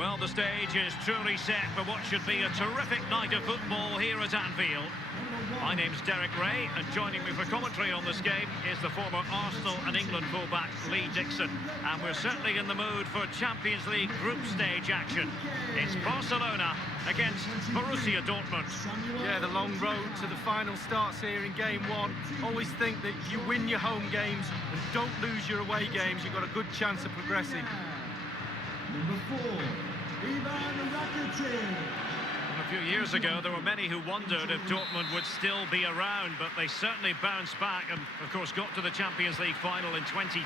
Well, the stage is truly set for what should be a terrific night of football here at Anfield. My name's Derek Ray, and joining me for commentary on this game is the former Arsenal and England fullback Lee Dixon. And we're certainly in the mood for Champions League group stage action. It's Barcelona against Borussia Dortmund. Yeah, the long road to the final starts here in game one. Always think that if you win your home games and don't lose your away games, you've got a good chance of progressing. Number 4, Ivan Rakitic. A few years ago, there were many who wondered if Dortmund would still be around, but they certainly bounced back and, of course, got to the Champions League final in 2013.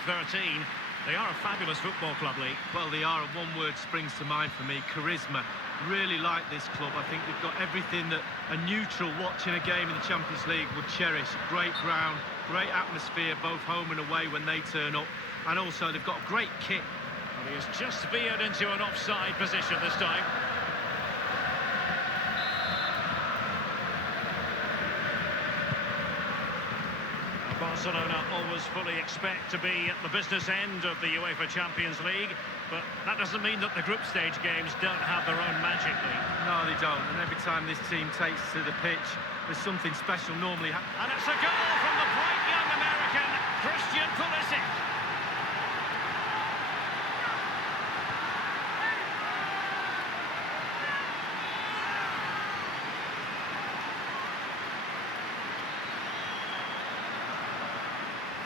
They are a fabulous football club, Lee. Well, they are, and one word springs to mind for me: charisma. Really like this club. I think they've got everything that a neutral watching a game in the Champions League would cherish. Great ground, great atmosphere, both home and away when they turn up. And also, they've got great kit. Well, he has just veered into an offside position this time. Barcelona always fully expect to be at the business end of the UEFA Champions League, but that doesn't mean that the group stage games don't have their own magic, Lee. No, they don't, and every time this team takes to the pitch, there's something special normally. And it's a goal from the bright young American, Christian Pulisic.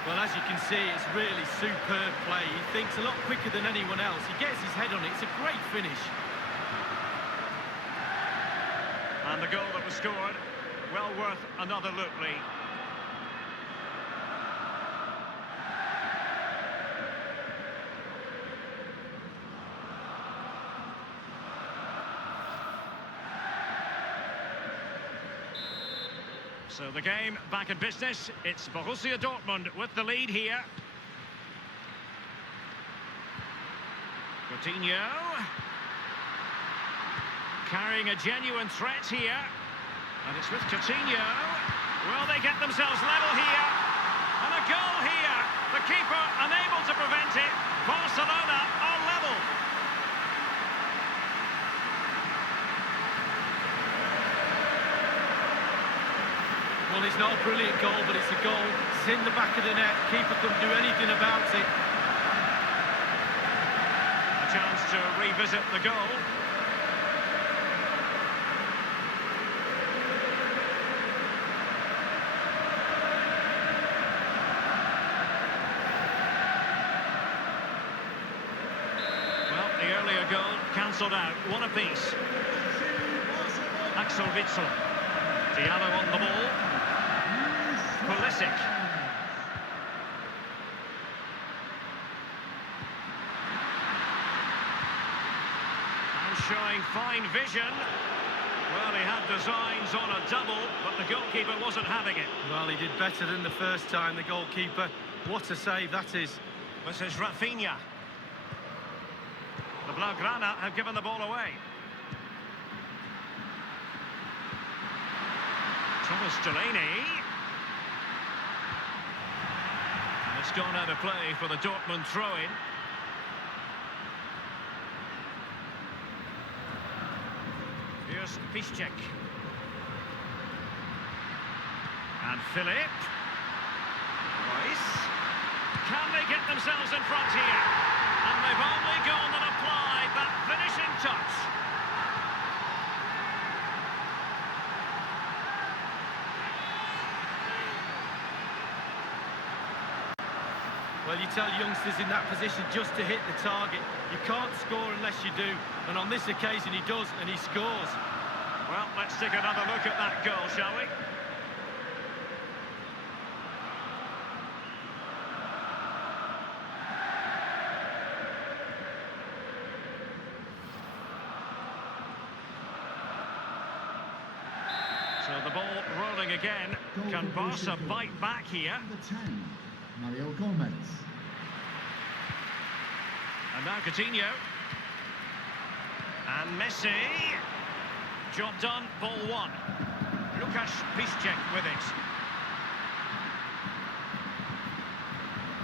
Well, as you can see, it's really superb play. He thinks a lot quicker than anyone else. He gets his head on it. It's a great finish. And the goal that was scored, well worth another look, Lee. So the game back in business. It's Borussia Dortmund with the lead here. Coutinho. Carrying a genuine threat here. And it's with Coutinho. Will they get themselves level here? And a goal here. The keeper unable to prevent it. Barcelona are level. Well, it's not a brilliant goal, but it's a goal. It's in the back of the net. Keeper couldn't do anything about it. A chance to revisit the goal. Well, the earlier goal cancelled out. One apiece. Axel Witsel. Diallo on the ball. Pulisic. And showing fine vision. Well, he had designs on a double, but the goalkeeper wasn't having it. Well, he did better than the first time, the goalkeeper. What a save that is. This is Rafinha. The Blaugrana have given the ball away. Thomas Delaney. And it's gone out of play for the Dortmund throw-in. Here's Piszczek. And Philip. Royce. Can they get themselves in front here? And they've only gone and applied that finishing touch. Well, you tell youngsters in that position just to hit the target. You can't score unless you do. And on this occasion, he does, and he scores. Well, let's take another look at that goal, shall we? So the ball rolling again. Can Barca bite back here? Number 10, Mario Gomez. And now Coutinho. And Messi. Job done, ball one. Łukasz Piszczek with it.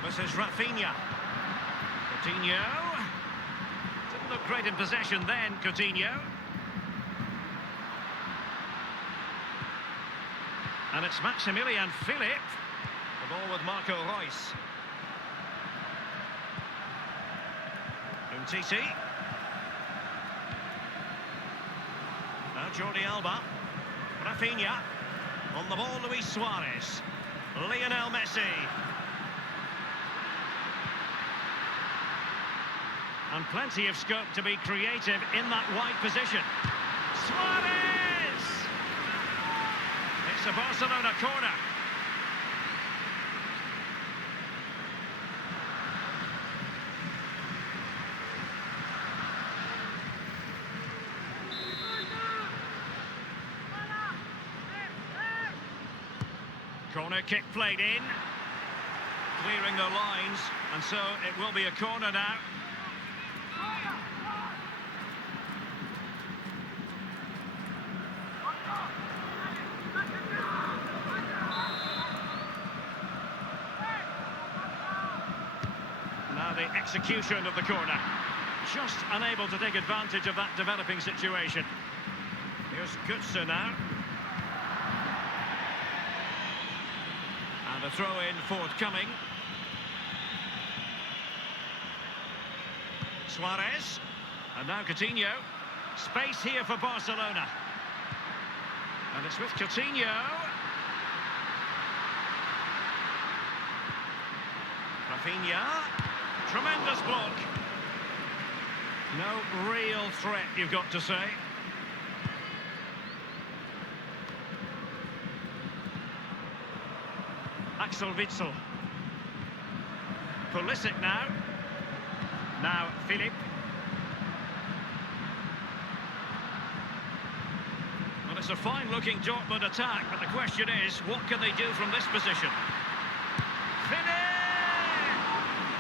This is Rafinha. Coutinho. To Didn't look great in possession then, Coutinho. And it's Maximilian Philipp. The ball with Marco Reus. Umtiti. Now Jordi Alba. Rafinha. On the ball, Luis Suarez. Lionel Messi. And plenty of scope to be creative in that wide position. Suarez! It's a Barcelona corner. Corner kick played in. Clearing the lines, and so it will be a corner now. Now the execution of the corner. Just unable to take advantage of that developing situation. Here's Götze now. And a throw-in forthcoming. Suarez. And now Coutinho. Space here for Barcelona. And it's with Coutinho. Rafinha. Tremendous block. No real threat, you've got to say. Axel Witsel. Pulisic now. Now Philipp. Well, it's a fine-looking Dortmund attack, but the question is, what can they do from this position?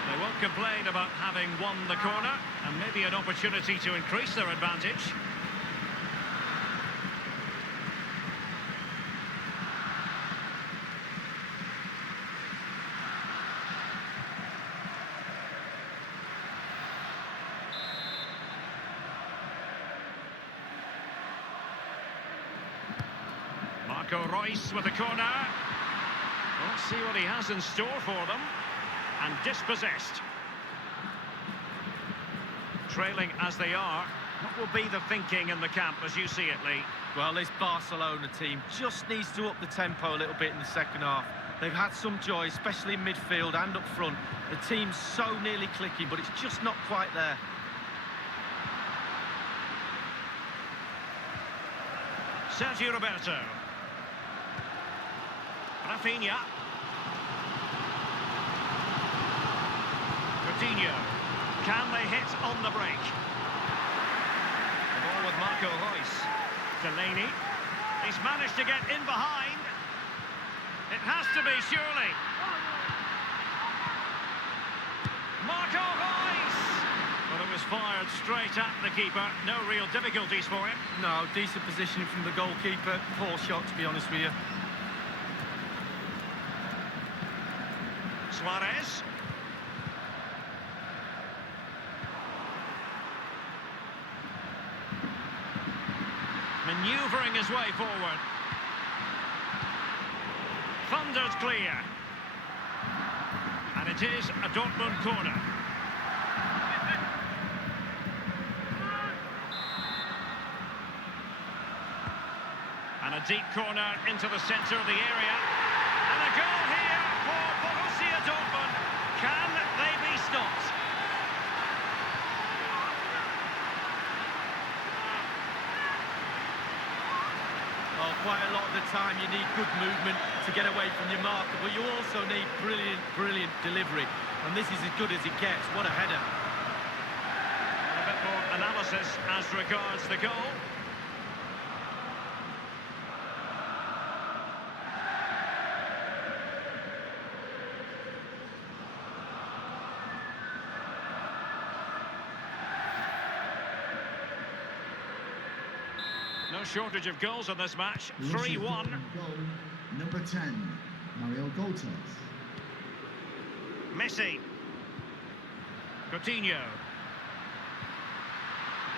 They won't complain about having won the corner, and maybe an opportunity to increase their advantage. Marco Reus with the corner. Let's see what he has in store for them. And dispossessed. Trailing as they are, what will be the thinking in the camp as you see it, Lee? Well, this Barcelona team just needs to up the tempo a little bit in the second half. They've had some joy, especially in midfield and up front. The team's so nearly clicking, but it's just not quite there. Sergio Roberto. Rafinha. Coutinho. Can they hit on the break? The ball with Marco Reus. Delaney. He's managed to get in behind. It has to be, surely. Marco Reus! Well, it was fired straight at the keeper. No real difficulties for him. No, decent positioning from the goalkeeper. Poor shot, to be honest with you. Suarez. Manoeuvring his way forward. Thundered clear. And it is a Dortmund corner. And a deep corner into the centre of the area. And a goal here for Borussia Dortmund. Can they be stopped? Oh, quite a lot of the time you need good movement to get away from your marker, but you also need brilliant delivery. And this is as good as it gets. What a header. And a bit more analysis as regards the goal. No shortage of goals in this match. 3-1. Goal number 10, Mario Götze. Messi. Coutinho.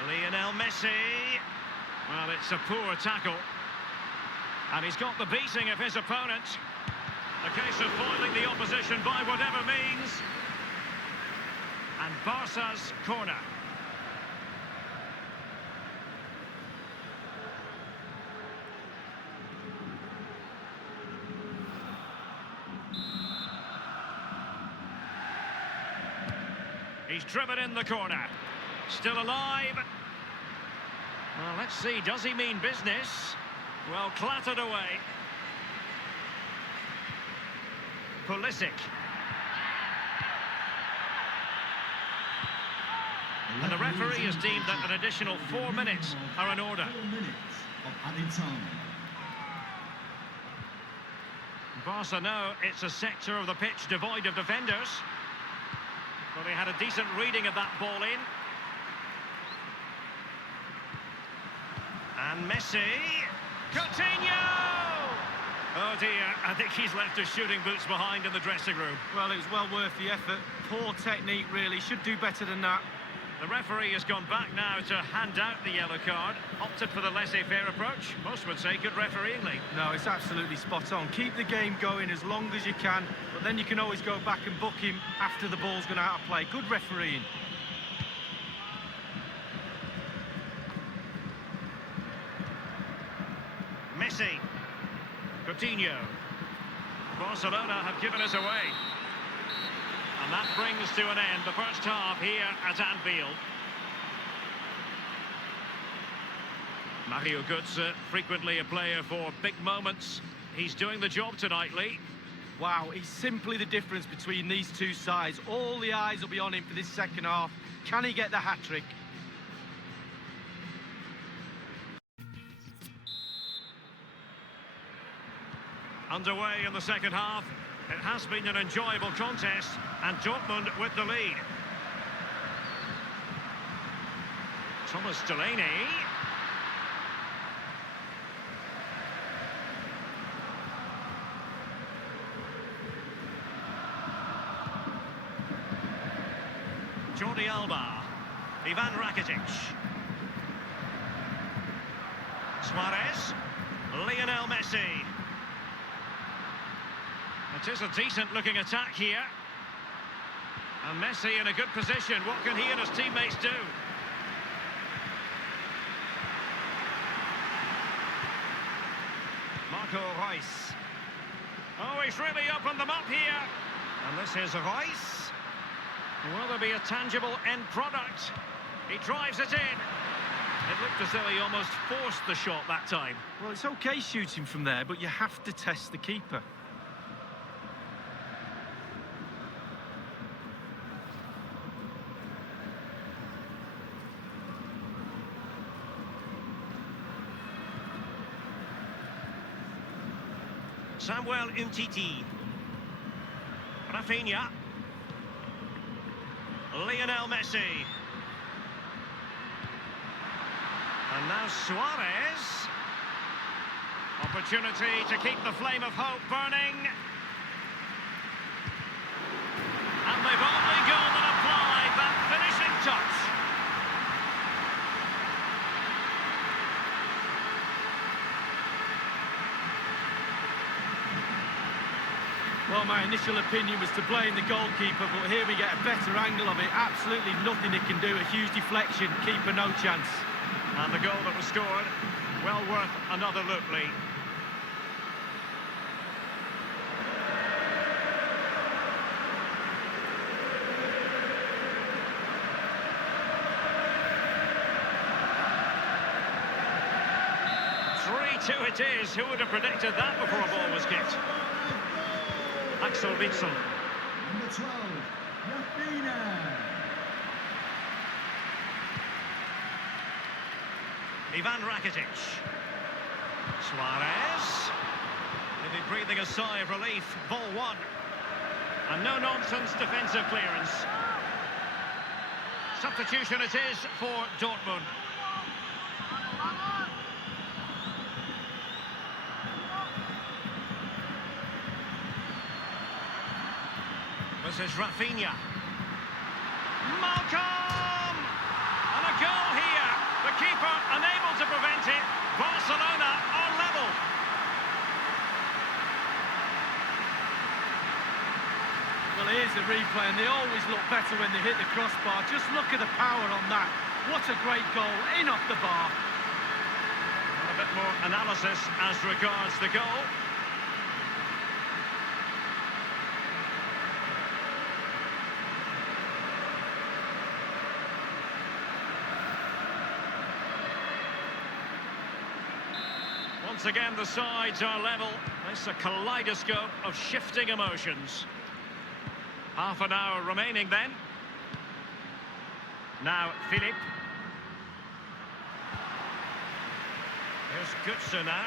Lionel Messi. Well, it's a poor tackle. And he's got the beating of his opponent. A case of foiling the opposition by whatever means. And Barça's corner. He's driven in the corner. Still alive. Well, let's see, does he mean business? Well, clattered away. Pulisic. And the referee has deemed that an additional 4 minutes are in order. 4 minutes of added time. Barca know it's a sector of the pitch devoid of defenders. Well, they had a decent reading of that ball in. And Messi. Coutinho! Oh dear, I think he's left his shooting boots behind in the dressing room. Well, it was well worth the effort. Poor technique, really. Should do better than that. The referee has gone back now to hand out the yellow card. Opted for the laissez-faire approach. Most would say good refereeing, Lee. No, it's absolutely spot on. Keep the game going as long as you can, but then you can always go back and book him after the ball's gone out of play. Good refereeing. Messi. Coutinho. Barcelona have given us away. And that brings to an end the first half here at Anfield. Mario Götze, frequently a player for big moments. He's doing the job tonight, Lee. Wow, he's simply the difference between these two sides. All the eyes will be on him for this second half. Can he get the hat-trick? Underway in the second half. It has been an enjoyable contest, and Dortmund with the lead. Thomas Delaney. Jordi Alba. Ivan Rakitic. Suarez. Lionel Messi. It is a decent-looking attack here. And Messi in a good position. What can he and his teammates do? Marco Reus. Oh, he's really opened them up here. And this is Reus. Will there be a tangible end product? He drives it in. It looked as though he almost forced the shot that time. Well, it's okay shooting from there, but you have to test the keeper. Samuel Umtiti. Rafinha. Lionel Messi. And now Suarez. Opportunity to keep the flame of hope burning. And they've only gone and applied that finishing touch. Well, my initial opinion was to blame the goalkeeper, but here we get a better angle of it. Absolutely nothing he can do. A huge deflection. Keeper no chance. And the goal that was scored, well worth another look, Lee. It is. Who would have predicted that before a ball was kicked? Axel Witsel. Number 12, Rafinha. Ivan Rakitic. Suarez. Maybe breathing a sigh of relief. Ball one. And no-nonsense defensive clearance. Substitution it is for Dortmund. This is Rafinha. Malcolm! And a goal here! to prevent it. Barcelona are level. Well, here's the replay, and they always look better when they hit the crossbar. Just look at the power on that. What a great goal, in off the bar. A bit more analysis as regards the goal. Once again, the sides are level. It's a kaleidoscope of shifting emotions. Half an hour remaining then. Now, Philippe. Here's Götze now.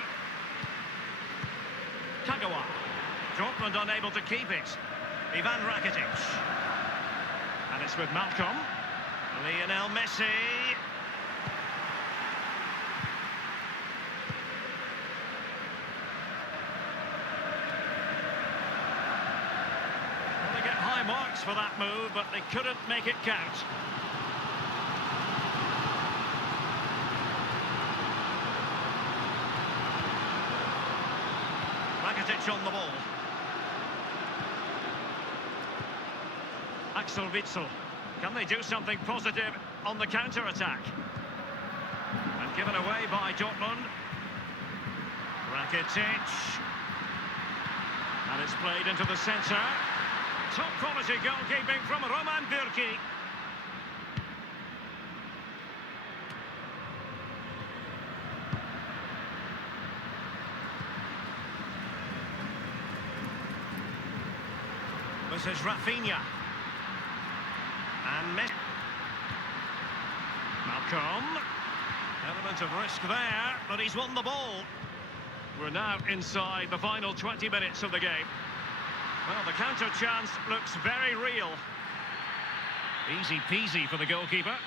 Kagawa. Dortmund unable to keep it. Ivan Rakitic. And it's with Malcolm. Lionel Messi. Well, they get high marks for that move, but they couldn't make it count. Rakitic on the ball. Axel Witsel. Can they do something positive on the counter-attack? And given away by Dortmund. Rakitic. And it's played into the centre. Top quality goalkeeping from Roman Bürki. This is Rafinha. And Messi. Malcolm. Element of risk there, but he's won the ball. We're now inside the final 20 minutes of the game. Well, the counter chance looks very real. Easy peasy for the goalkeeper.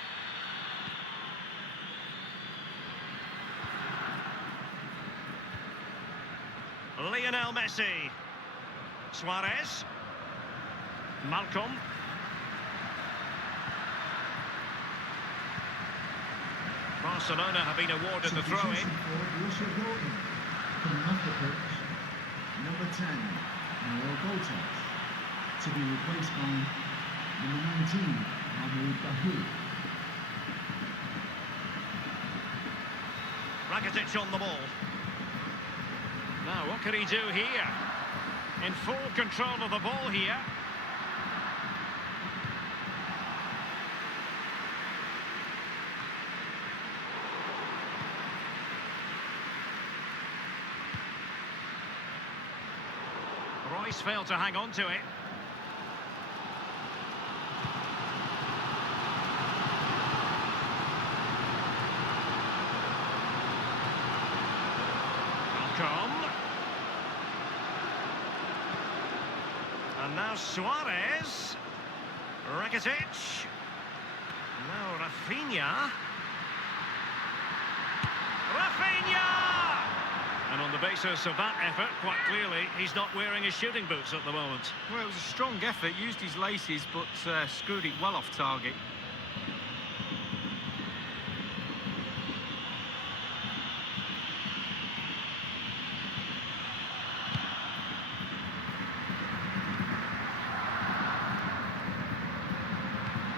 Lionel Messi. Suarez. Malcolm. Barcelona have been awarded the throw-in. Coming off the pitch, number 10, Mario Götze, to be replaced by number 19, Mahmoud Dahoud. Rakitic on the ball. Now, what can he do here? In full control of the ball here. Royce failed to hang on to it. Malcolm. And now Suarez. Rakitic. Now Rafinha. Rafinha! And on the basis of that effort, quite clearly, he's not wearing his shooting boots at the moment. Well, it was a strong effort, used his laces, but screwed it well off target.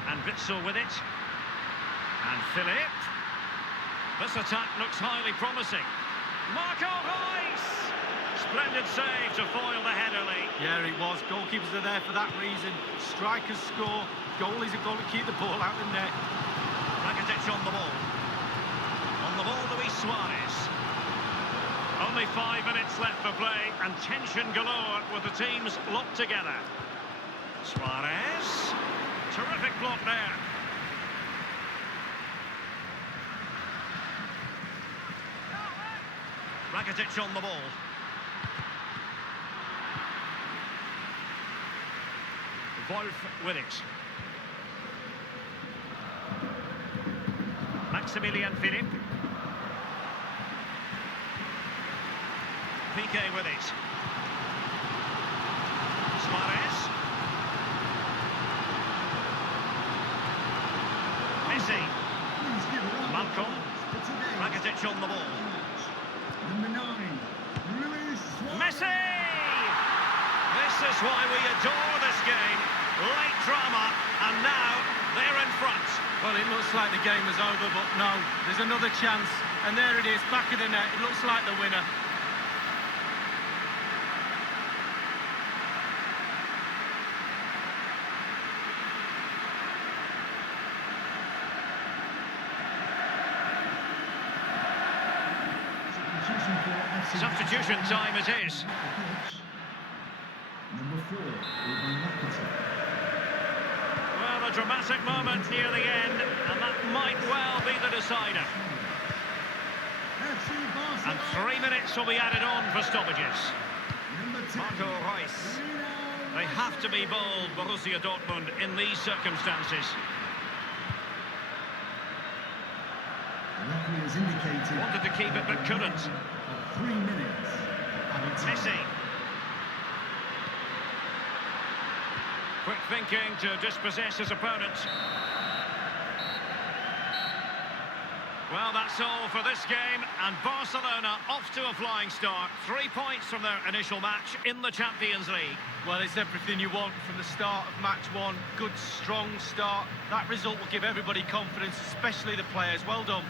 And Witsel with it. And Philippe. This attack looks highly promising. Marco Reus! Splendid save to foil the header lead. Yeah, it was. Goalkeepers are there for that reason. Strikers score. Goalies have got to keep the ball out of the net. Rakitic on the ball. On the ball, Luis Suarez. Only 5 minutes left for play, and tension galore with the teams locked together. Suarez. Terrific block there. Rakitic on the ball. Wolf with it. Maximilian Philippe. Piqué with it. Suarez. Messi. Malcolm. for today. Rakitic on the ball. Number 9, Luis Suarez. Messi! This is why we adore this game. Late drama, and now they're in front. Well, it looks like the game was over, but no, there's another chance. And there it is, back of the net. It looks like the winner. Substitution time it is. Number 4, Ivan Rakitic. Well, a dramatic moment near the end, and that might well be the decider. FC Barcelona. And 3 minutes will be added on for stoppages. Number 10, Marco Reus. They have to be bold, Borussia Dortmund, in these circumstances. The referee has indicated Wanted to keep it, but couldn't. 3 minutes. Messi. Quick thinking to dispossess his opponent. Well, that's all for this game, and Barcelona off to a flying start. 3 points from their initial match in the Champions League. Well, it's everything you want from the start of match one. Good, strong start. That result will give everybody confidence, especially the players. Well done.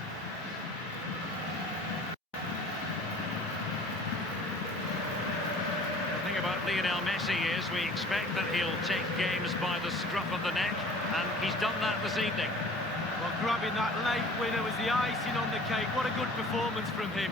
About Lionel Messi is we expect that he'll take games by the scruff of the neck, and he's done that this evening. Well, grabbing that late winner was the icing on the cake. What a good performance from him.